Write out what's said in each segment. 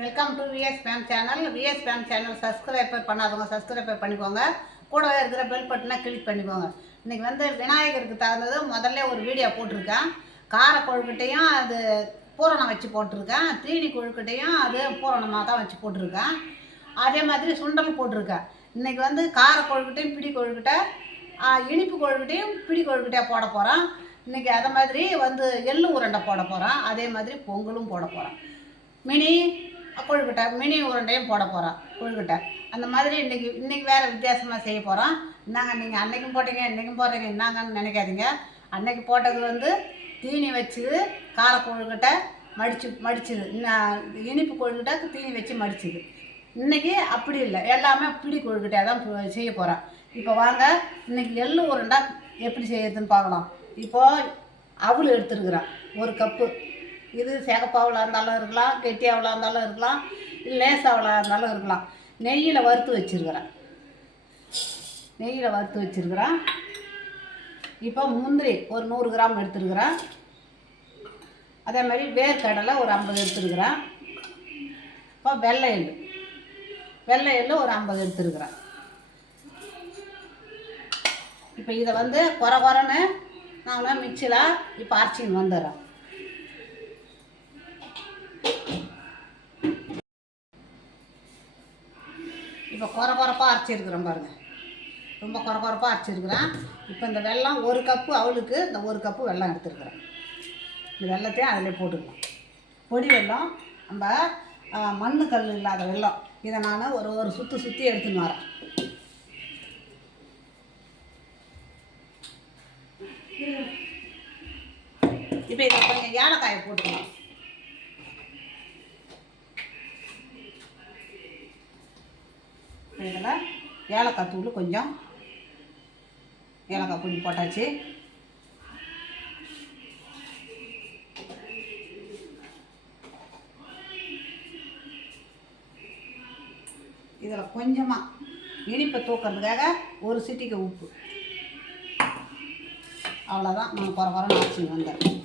Welcome to VS fam channel. VS fam channel subscribe பண்ணாதவங்க subscribe பண்ணிக்கோங்க. கூடவே இருக்கிற பெல் பட்டனை கிளிக் பண்ணிக்கோங்க. இன்றைக்கி விநாயகருக்கு தகுந்தது முதல்ல ஒரு வீடியோ போட்டிருக்கேன். கார கொழுக்கட்டையும் அது பூரணம் வச்சு போட்டிருக்கேன். தீனி கொழுக்கட்டையும் அது பூரணமாக தான் வச்சு போட்டிருக்கேன். அதே மாதிரி சுண்டல் போட்டிருக்கேன். இன்றைக்கி கார கொழுக்கட்டையும் பிடி கொழுக்கட்டை, இனிப்பு கொழுக்கட்டையும் பிடி கொழுக்கட்டையாக போட போகிறேன். இன்றைக்கி அதை மாதிரி எள்ளு உருண்டை போட போகிறேன். அதே மாதிரி பொங்கலும் போட போகிறேன். மினி கொழுக்கட்டை, மினி உருண்டையும் போட போகிறோம். கொழுக்கட்டை அந்த மாதிரி இன்றைக்கி வேறு வித்தியாசமாக செய்ய போகிறோம். என்னங்க நீங்கள் அன்றைக்கும் போட்டீங்க இன்றைக்கும் போடுறீங்க என்னங்கன்னு நினைக்காதீங்க. அன்றைக்கி போட்டது தீனி வச்சு கார கொழுக்கட்டை மடிச்சுது. இனிப்பு கொழுக்கட்டை தீனி வச்சு மடிச்சுது. இன்றைக்கி அப்படி இல்லை, எல்லாமே பிடி கொழுக்கட்டையாக தான் செய்ய போகிறேன். இப்போ வாங்க இன்றைக்கி எள்ளு உருண்டை எப்படி செய்யறதுன்னு பார்க்கலாம். இப்போது அவல் எடுத்துருக்குறேன் 1 கப்பு. இது சிகப்பாவலாக இருந்தாலும் இருக்கலாம், கெட்டியாவலாக இருந்தாலும் இருக்கலாம், லேசாவலாக இருந்தாலும் இருக்கலாம். நெய்யில் வறுத்து வச்சுருக்கிறேன். இப்போ முந்திரி ஒரு 100 கிராம் எடுத்துருக்குறேன். அதே மாதிரி வேர்க்கடலை ஒரு 50 எடுத்துருக்குறேன். இப்போ வெள்ளை எள்ளு ஒரு 50 எடுத்துருக்குறேன். இப்போ இதை குறைன்னு நான் மிக்சியில் இப்போ அரைச்சின்னு வந்துடுறேன். இப்போ குறைப்பாக அரைச்சிருக்கிறேன் பாருங்கள். ரொம்ப குறைப்பாக அரைச்சிருக்கிறேன். இப்போ இந்த வெல்லம் 1 கப்பு அவளுக்கு இந்த 1 கப்பு வெல்லம் எடுத்துருக்குறேன். இந்த வெல்லத்தையும் அதில் போட்டுக்கலாம். பொடி வெல்லம், நம்ம மண் கல் இல்லாத வெல்லம். இதை நான் ஒரு சுற்றி எடுத்துன்னு வரேன். இப்போ இதை கொஞ்சம் ஏலக்காயை போட்டுக்கலாம். இதில் ஏலக்காய் தூள் கொஞ்சம், ஏலக்காய் பொடி போட்டாச்சு. இதில் கொஞ்சமாக இனிப்பை தூக்கிறதுக்காக ஒரு சிட்டிக்கு உப்பு. அவ்வளோதான். நான் குறைன்னு ஆச்சுன்னு வந்துடுறேன்.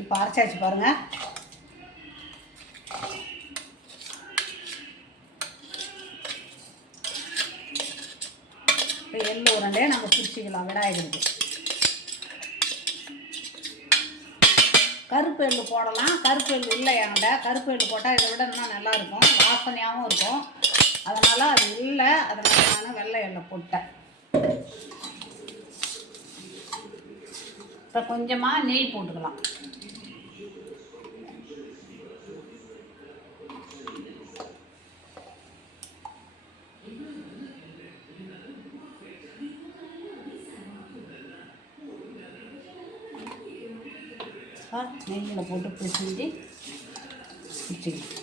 இப்போ அரைச்சாச்சு பாருங்கள். இப்போ எள்ளு உருண்டையை நம்ம பிடிச்சிக்கலாம் விநாயகருக்கு. கருப்பு எள்ளு போடலாம். கருப்பு எள்ளு இல்லை என்கிட்ட. கருப்பு எள்ளு போட்டால் இதை விட இன்னும் நல்லாயிருக்கும், வாசனையாகவும் இருக்கும். அதனால் அது இல்லை, அதனால் நான் வெள்ளை எள்ளை போட்டேன். இப்போ கொஞ்சமாக நெய் போட்டுக்கலாம். நெய்யில் போட்டு பிடிச்சி பிடிச்சிக்கலாம்.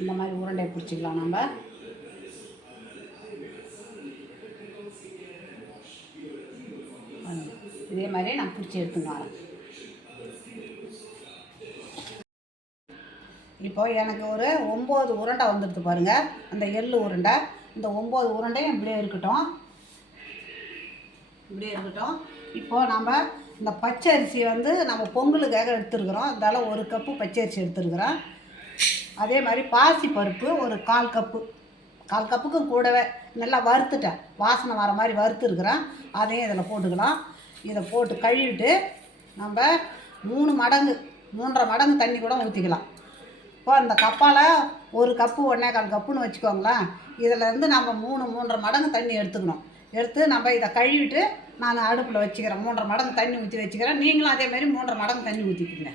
இந்த மாதிரி உருண்டையை பிடிச்சிக்கலாம். நம்ம இதே மாதிரி நான் பிடிச்சி எடுத்துன்னு வரேன். இப்போ எனக்கு ஒரு 9 உருண்டை வந்துடுது பாருங்கள். அந்த எள்ளு உருண்டை, இந்த 9 உருண்டையும் இப்படியே இருக்கட்டும். இப்போது நம்ம இந்த பச்சை அரிசி நம்ம பொங்கலுக்காக எடுத்துருக்குறோம். அதனால் 1 கப்பு பச்சை அரிசி எடுத்துருக்குறோம். அதே மாதிரி பாசி பருப்பு ஒரு 1/4 கப்பு. 1/4 கப்புக்கும் கூடவே நல்லா வறுத்துட்டேன், வாசனை வர மாதிரி வறுத்துருக்குறேன். அதையும் இதில் போட்டுக்கலாம். இதை போட்டு கழுவிட்டு நம்ம 3 மடங்கு 3.5 மடங்கு தண்ணி கூட ஊற்றிக்கலாம். இப்போ அந்த கப்பால் 1 கப்பு 1.25 கப்புன்னு வச்சுக்கோங்களேன். இதிலேருந்து நம்ம 3.5 மடங்கு தண்ணி எடுத்துக்கணும். எடுத்து நம்ம இதை கழுவிட்டு நான் அடுப்பில் வச்சுக்கிறேன். 3.5 மடங்கு தண்ணி ஊற்றி வச்சுக்கிறேன். நீங்களும் அதேமாரி 3.5 மடங்கு தண்ணி ஊற்றிக்கிங்க.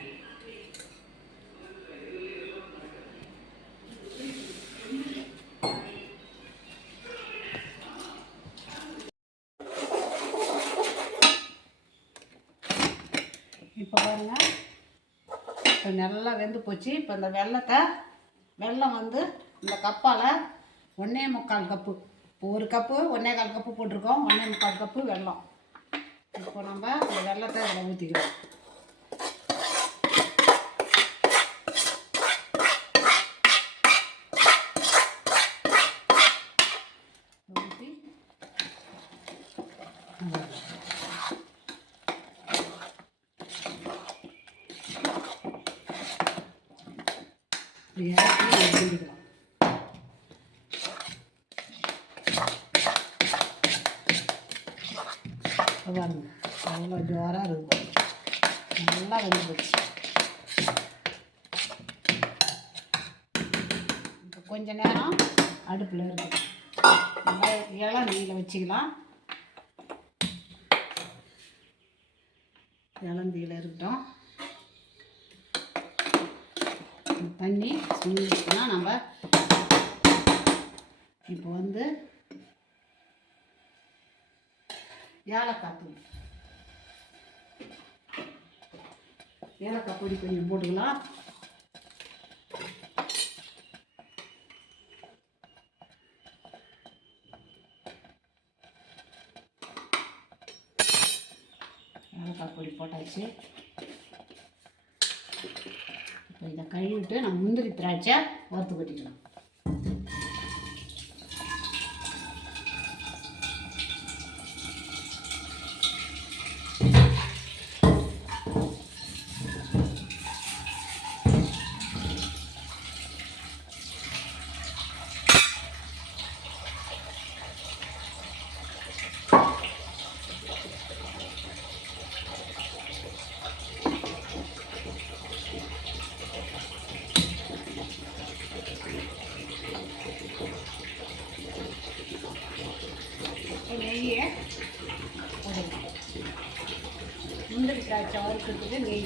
இப்போ பாருங்கள், இப்போ நல்லா வெந்து போச்சு. இப்போ இந்த வெல்லம் வந்து இந்த கப்பால் 1.25 கப்பு, இப்போ 1 கப்பு 1.25 கப்பு போட்டிருக்கோம். 1.25 கப்பு வெல்லம். இப்போ நம்ம இந்த வெல்லத்தை இதில் ஊற்றிக்கிறோம். ஊற்றி ஊற்றிக்கலாம். பாருங்க, அவ்வளோ ஜோராக இருக்கும். நல்லா வெந்து போச்சு. இப்போ கொஞ்ச நேரம் அடுப்பில் இருக்குது. நம்ம இளம் தீயில் வச்சுக்கலாம். இளம் தீயில் இருக்கட்டும். தண்ணி சுண்டிச்சுன்னா நம்ம இப்போ வந்து ஏலக்காய் தூள், ஏலக்காய் பொடி கொஞ்சம் போட்டுக்கலாம். ஏலக்காய் பொடி போட்டாச்சு. இப்போ இதை கழுவிட்டு நம்ம முந்திரி திராட்சை வறுத்து கொட்டிக்கலாம். நெய்யை போடணும். முந்திரி திராட்சை வறுக்கிறதுக்கு நெய்.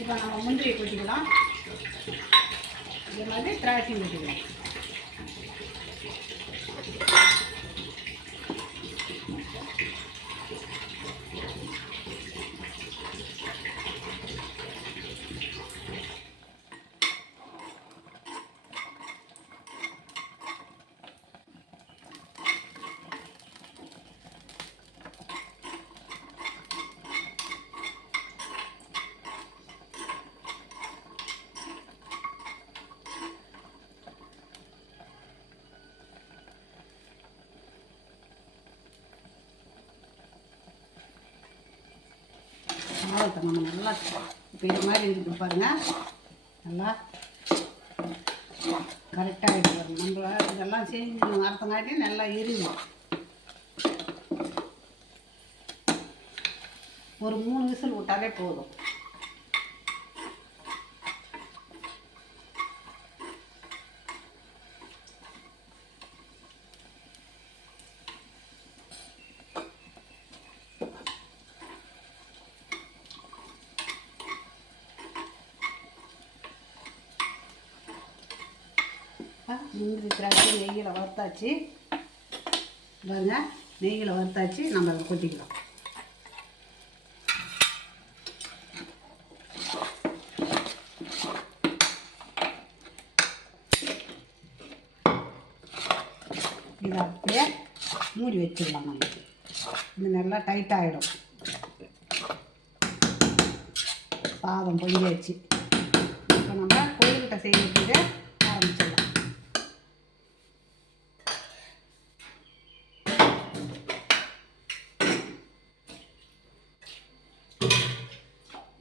இப்போ நம்ம முந்திரியை கொட்டிக்கலாம். இதே மாதிரி திராட்சையும் கொட்டிக்கலாம். நம்ம நல்லா இப்போ இது மாதிரி இருக்குது பாருங்கள். நல்லா கரெக்டாக இருக்குது. நம்ம இதெல்லாம் செஞ்சு வரத்தங்காட்டி நல்லா எரியும். ஒரு 3 விசில் விட்டாலே போதும். முந்திரி திராட்சை நெய்யில் வறுத்தாச்சு பாருங்க. நெய்யில் வறுத்தாச்சு. நம்ம அதை கொட்டிக்கலாம். இதை அப்படியே மூடி வச்சிடலாம். நமக்கு இது நல்லா டைட்டாகிடும். சாதம் பொங்கியாச்சு. இப்போ நம்ம கொழுக்கட்டை செய்யறதுக்கு ஆரம்பிச்சிடலாம்.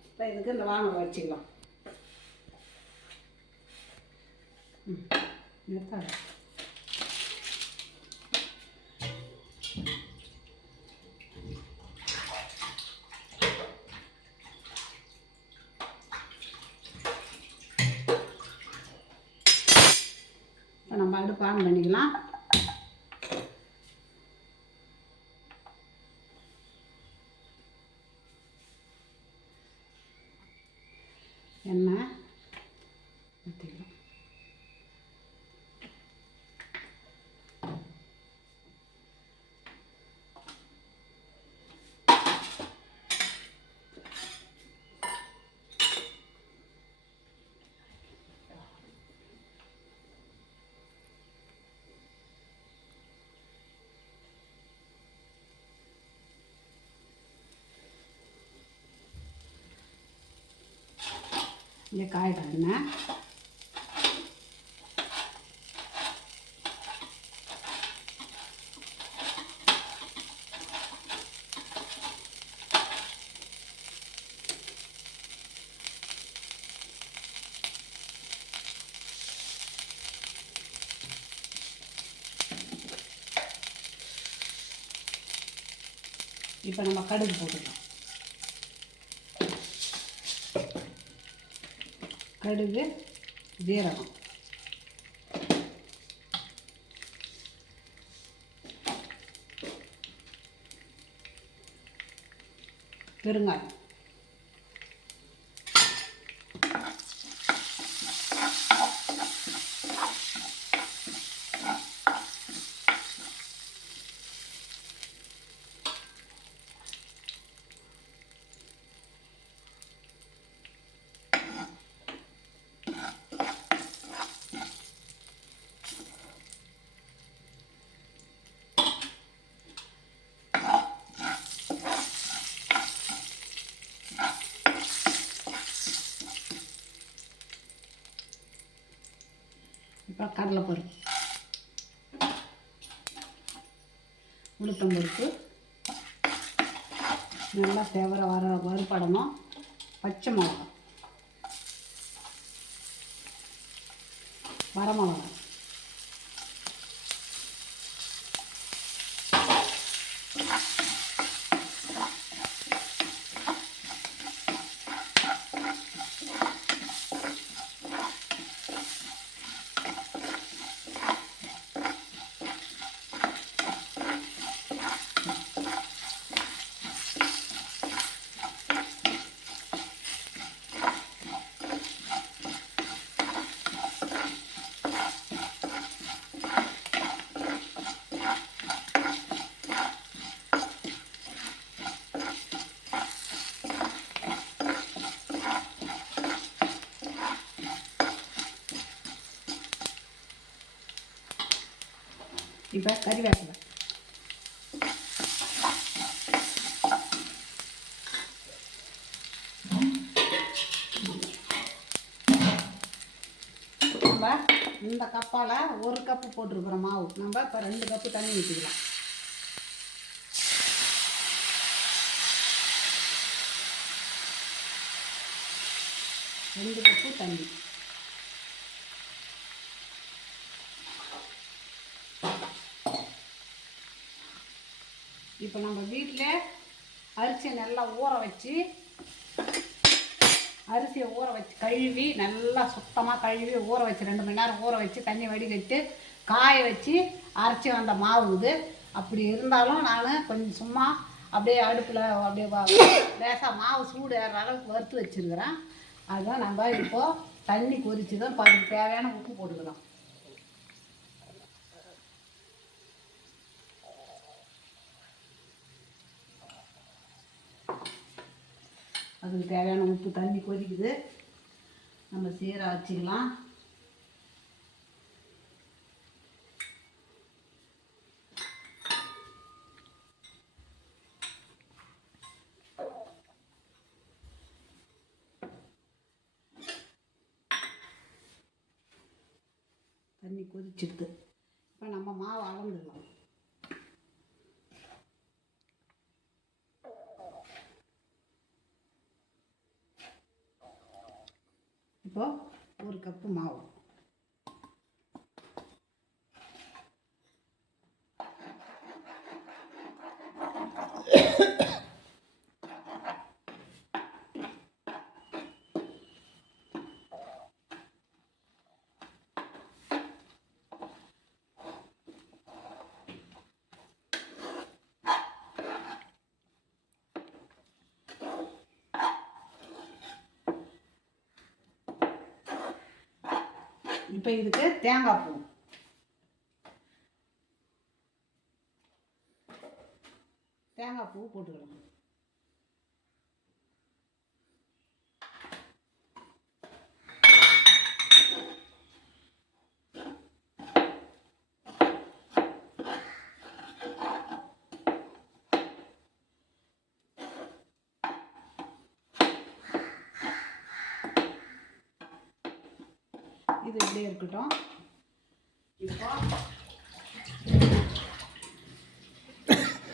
இப்போ இதுக்கு இந்த வானலை வச்சுக்கலாம். நிறுத்தாது. நம்ம அடுப்பு ஆன் பண்ணிக்கலாம். எண்ணெய் ஊற்றிக்கலாம். இங்கே காயிடுங்க. இப்போ நம்ம கடுகு போட்டுக்கலாம். கடுகு, ஜீரகம், பெருங்காயம், இப்போ கடலைப்பருப்பு, உளுத்தம்பருப்பு நல்லா வறுபடணும். பச்சை மிளகா, வரமிளகா, இப்போ கறிவேப்பிலை, நம்ம இந்த கப்பால் 1 கப்பு போட்டிருக்கிற மாவு நம்ம இப்போ 2 கப்பு தண்ணி ஊற்றிக்கலாம். ரெண்டு கப்பு தண்ணி. இப்போ நம்ம வீட்டில் அரிசியை நல்லா ஊற வச்சு கழுவி நல்லா சுத்தமாக கழுவி ஊற வச்சு 2 மணி நேரம் ஊற வச்சு தண்ணி வடிகட்டு காய வச்சு அரைச்சி வந்த மாவு இது. அப்படி இருந்தாலும் நான் கொஞ்சம் சும்மா அப்படியே அடுப்பில் அப்படியே லேசாக மாவு சூடு ஏறுற அளவுக்கு வறுத்து அதுதான் நம்ம இப்போது தண்ணி கொதிச்சு தான் அதுக்கு தேவையான உப்பு போட்டுக்கலாம். அதுக்கு தேவையான உப்பு, தண்ணி கொதிக்குது, நம்ம சீராக வச்சுக்கலாம். தண்ணி கொதிச்சிடுது. இப்போ நம்ம மாவு அளந்துடலாம். இப்போ 1 கப்பு மாவு, இப்போ இதுக்கு தேங்காய் பூ, போட்டுக்கலாம். இது இப்படியே இருக்கட்டும். இப்போ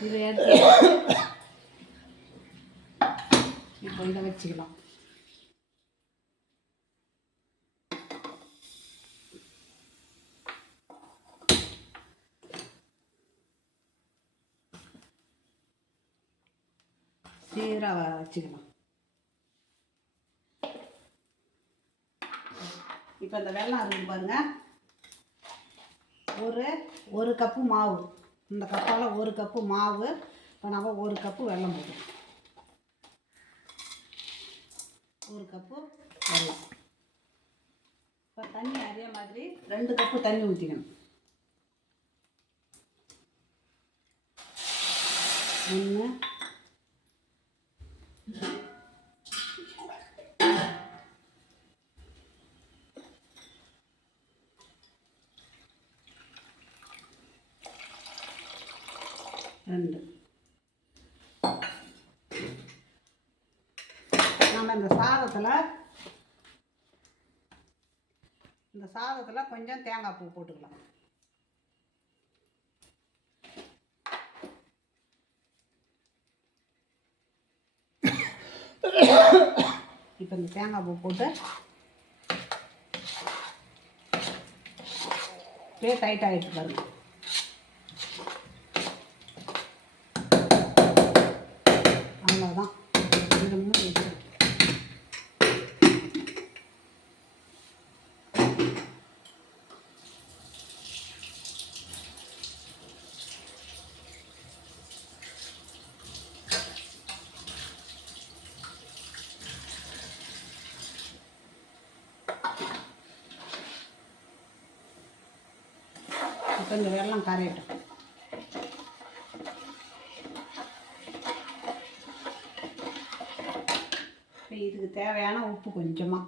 இதை எடுத்து இப்போ இதை வச்சுக்கலாம். சீராக வச்சுக்கலாம். இப்போ இந்த வெல்லம் இருக்குது பாருங்க, ஒரு கப்பு மாவு, இந்த கப்பால் 1 கப்பு மாவு. இப்போ நம்ம 1 கப்பு வெல்லம் போடுறோம். 1 கப்பு வெல்லம். இப்போ தண்ணி அதே மாதிரி 2 கப்பு தண்ணி ஊற்றிக்கணும். 1 2. நம்ம இந்த சாதத்தில் கொஞ்சம் தேங்காய் பூ போட்டுக்கலாம். இப்போ இந்த தேங்காய் பூ போட்டு அப்படியே டைட் ஆகிட்டு பாருங்க. அவ்வளோதான். இது மூடி வச்சு இப்போ இந்த வெல்லம் கரையட்டும். இப்போ இதுக்கு தேவையான உப்பு கொஞ்சமாக,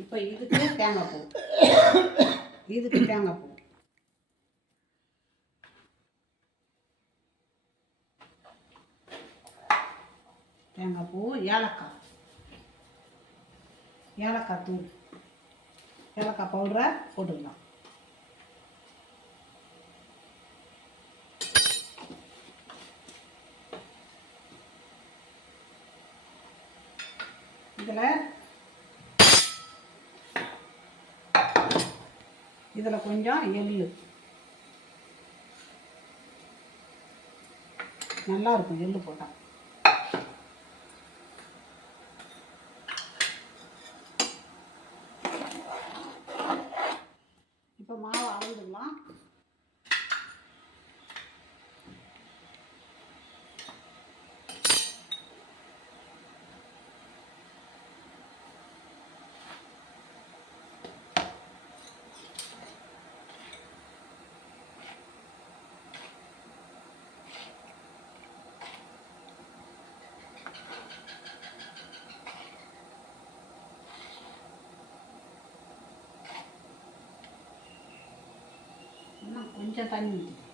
இப்போ இதுக்கு தேங்காய் பூ, தேங்காய் பூ, ஏலக்காய் தூள், ஏலக்காய் பவுடரை போட்டுக்கலாம். இதில் கொஞ்சம் எள்ளு, நல்லா இருக்கும் எள்ளு போட்டால். இப்போ மாவு அளந்துடலாம். கொஞ்சம் தண்ணி ஊற்றி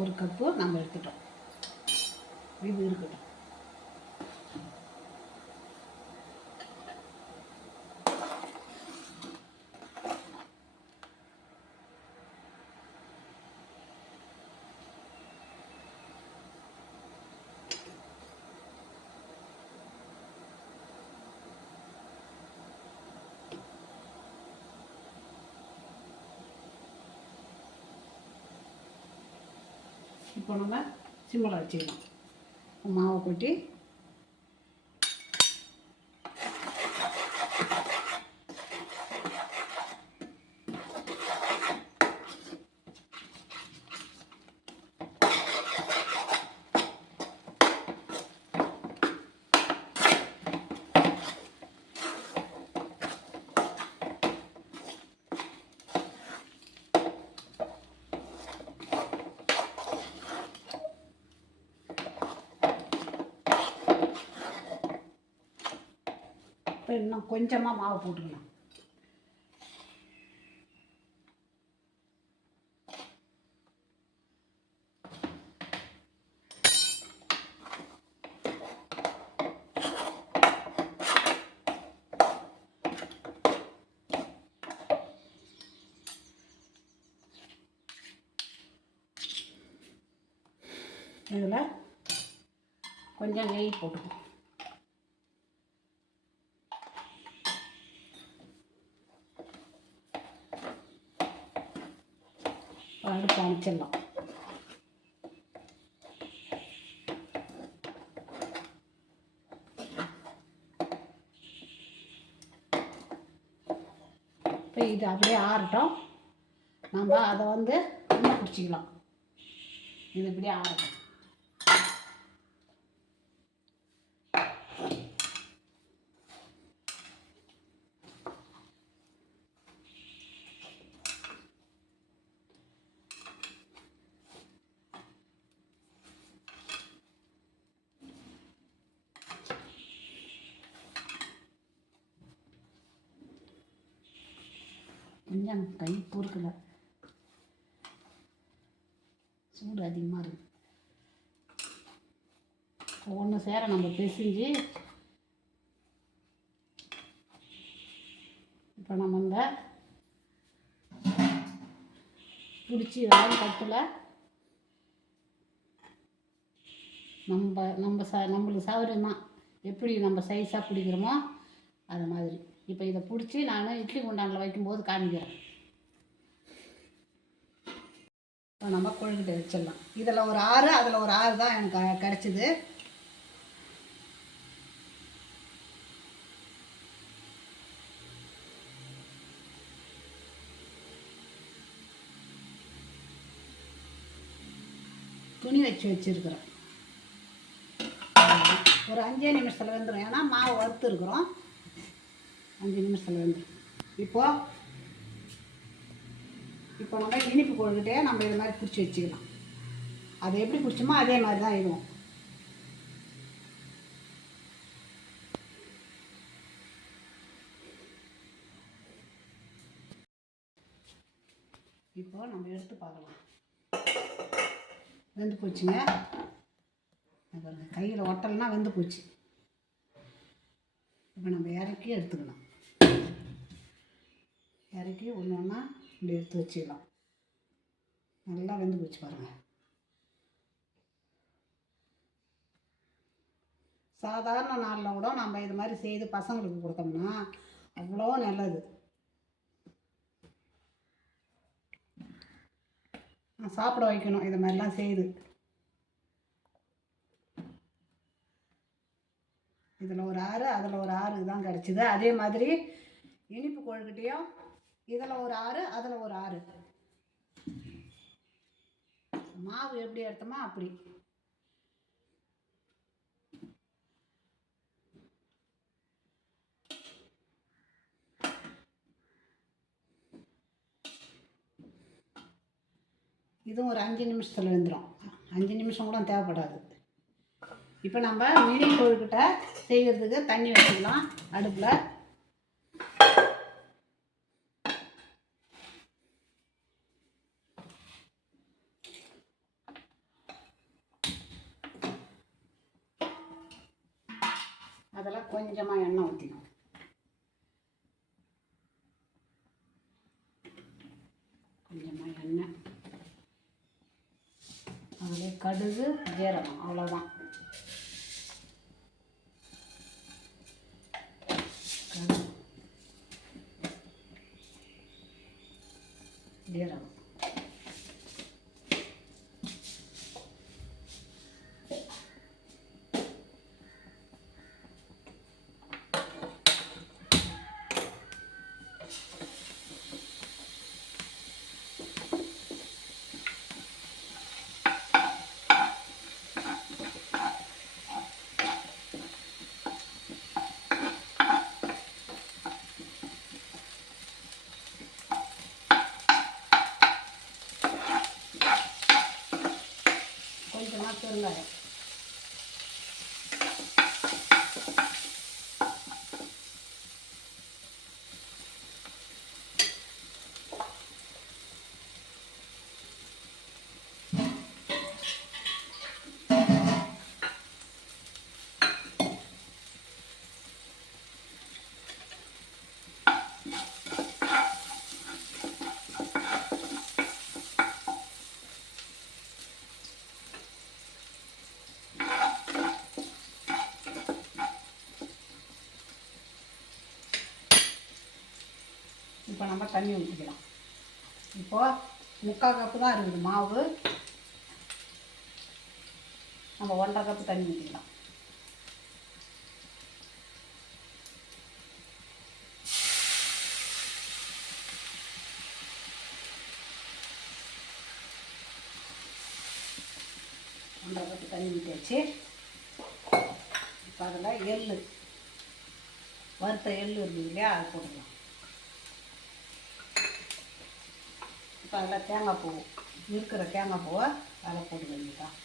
ஒரு கப்பு நம்ம எடுத்துட்டோம். இது இருக்கட்டும். இப்போ நம்ம சிம்மில் வச்சுக்கலாம். மாவை கொட்டி இன்னும் கொஞ்சமாக மாவு போட்டுக்கலாம். இதில் கொஞ்சம் நெய் போட்டுக்கணும். அடுப்பு அணைச்சிடலாம். இப்போ இது அப்படியே ஆறட்டும். நம்ம அதை வந்து உருண்டை பிடிச்சிக்கலாம். இது இப்படியே ஆறட்டும். கொஞ்சம் கை பொறுக்கலை, சூடு அதிகமாக இருக்குது. ஒன்று சேர நம்ம பிசைஞ்சு இப்போ நம்ம இந்த பிடிச்சி இதெல்லாம் தட்டில் நம்மளுக்கு சௌகரியமாக எப்படி நம்ம சைஸாக பிடிக்கிறோமோ அது மாதிரி. இப்போ இதை பிடிச்சி நான் இட்லி குண்டானில் வைக்கும்போது காமிக்கிறேன். இப்போ நம்ம கொழுக்கட்டை வச்சிடலாம். இதில் ஒரு 6, அதில் ஒரு 6 தான் எனக்கு கிடச்சிது. துணி வச்சுருக்குறேன். ஒரு 5 நிமிஷத்தில் வெந்துடும். ஏன்னா மாவு வறுத்து இருக்கிறோம். 5 நிமிஷத்தில் வெந்துடும். இப்போ நம்ம இனிப்பு கொழுக்கட்டையே நம்ம இது மாதிரி பிடிச்சி வச்சுக்கலாம். அதை எப்படி பிடிச்சோமோ அதே மாதிரி தான் இதுவும். இப்போ நம்ம எடுத்து பார்க்கலாம். வெந்து போச்சுங்க. கையில் ஒட்டலைன்னா வெந்து போச்சு. இப்போ நம்ம இறக்கி எடுத்துக்கலாம். இறக்கி ஒன்று ஒன்றா இப்படி எடுத்து வச்சுக்கலாம். நல்லா வெந்து போச்சு பாருங்கள். சாதாரண நாளில் கூட நம்ம இது மாதிரி செய்து பசங்களுக்கு கொடுத்தோம்னா அவ்வளோ நல்லது. சாப்பிட வைக்கணும் இது மாதிரிலாம் செய்து. இதில் ஒரு 6, அதில் ஒரு 6 தான் கிடச்சிது. அதே மாதிரி இனிப்பு கொழுக்கட்டையும் இதில் ஒரு 6, அதில் ஒரு 6. மாவு எப்படி எடுத்தோமோ அப்படி. இதுவும் ஒரு 5 நிமிஷத்தில் வெந்துடும். 5 நிமிஷம் கூட தேவைப்படாது. இப்போ நம்ம மினி கொழுக்கட்டை செய்கிறதுக்கு தண்ணி வச்சுக்கலாம் அடுப்பில். அதில் கொஞ்சமாக எண்ணெய் ஊற்றிக்கணும். கொஞ்சமாக எண்ணெய், அதில் கடுகு, ஜீரகம், அவ்வளோதான். கடுகு, ஜீரகம், கொஞ்சமாக பெருங்காயம், இப்போ நம்ம தண்ணி ஊற்றிக்கலாம். இப்போது 3/4 கப்பு தான் இருக்குது மாவு. நம்ம 1.5 கப்பு தண்ணி ஊற்றிக்கலாம். ஒன்றரை கப்பு தண்ணி ஊற்றியாச்சு. இப்போ அதில் எள்ளு, வறுத்த எள்ளு இருக்குது இல்லையா, அது போட்டுக்கலாம். இப்போ அதில் தேங்காய் பூ, இருக்கிற தேங்காய் பூவை அதில் போட்டு வேண்டியதான்.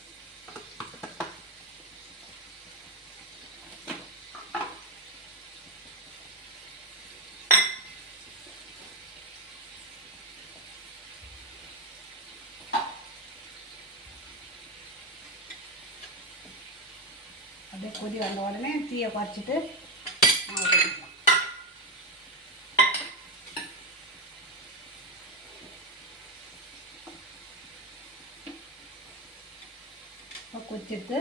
அப்படியே கொதி வந்த உடனே தீயை குறைச்சிட்டு மாவு கொதிக்கலாம். கொச்சிட்டு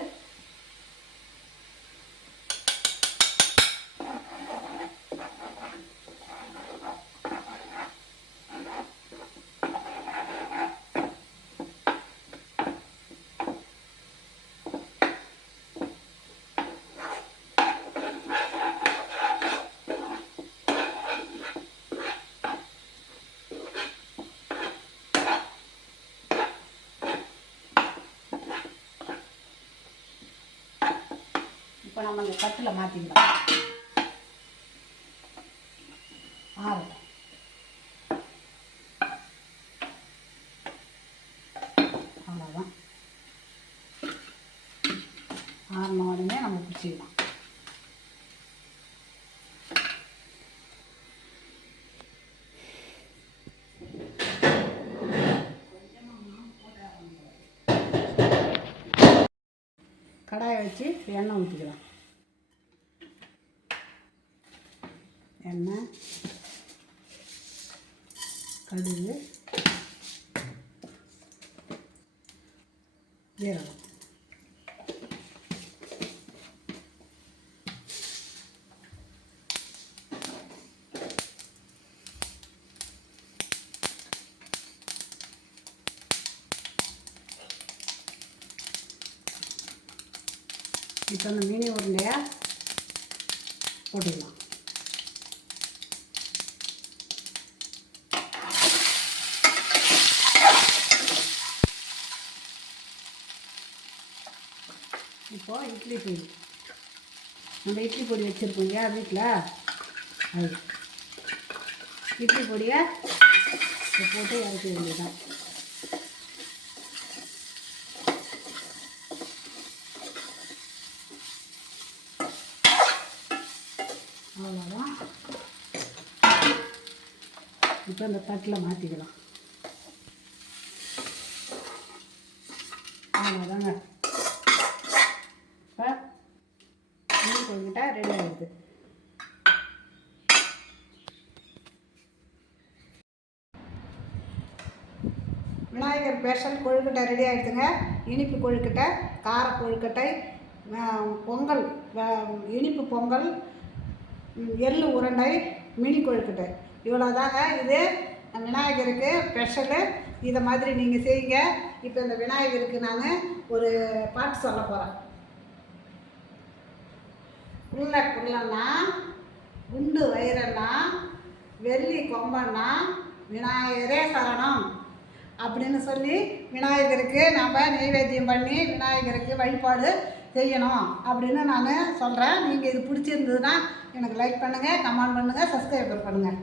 இப்போ நம்ம இந்த தட்டில் மாற்றிக்கலாம். ஆறட்டும். அவ்வளோதான். ஆறின உடனே நம்ம பிடிச்சிக்கலாம். கடாயை வச்சு எண்ணெய் ஊற்றிக்கலாம். எண்ணெய், கடுகு, ஜீரகம், இப்போ அந்த மீனி உருண்டையை போட்டுக்கலாம். இப்போது இட்லி பொடி, நம்ம இட்லி பொடி வச்சுருக்கோம் இல்லையா வீட்டில், அது இட்லி பொடியை போட்டு இறக்க வேண்டியதுதான். இப்போ இந்த தட்டில் மாற்றிக்கலாம். அவ்வளோதாங்க. இப்போ மீன் கொழுக்கட்டை ரெடி ஆகிடுது. விநாயகர் ஸ்பெஷல் கொழுக்கட்டை ரெடி ஆகிடுதுங்க. இனிப்பு கொழுக்கட்டை, கார கொழுக்கட்டை, பொங்கல், இனிப்பு பொங்கல், எள்ளு உருண்டை, மினி கொழுக்கட்டை, இவ்வளோதாங்க. இது விநாயகருக்கு ஸ்பெஷலு. இதை மாதிரி நீங்கள் செய்யுங்க. இப்போ இந்த விநாயகருக்கு நான் ஒரு பாட்டு சொல்ல போகிறேன். உள்ள குள்ளன்னா குண்டு வயிறன்னா வெள்ளி கொம்பன்னா விநாயகரே சரணம் அப்படின்னு சொல்லி விநாயகருக்கு நம்ம நைவேத்தியம் பண்ணி விநாயகருக்கு வழிபாடு செய்யணும் அப்படின்னு நான் சொல்கிறேன். நீங்கள் இது பிடிச்சிருந்ததுன்னா எனக்கு லைக் பண்ணுங்கள், கமெண்ட் பண்ணுங்கள், சப்ஸ்கிரைப் பண்ணுங்கள்.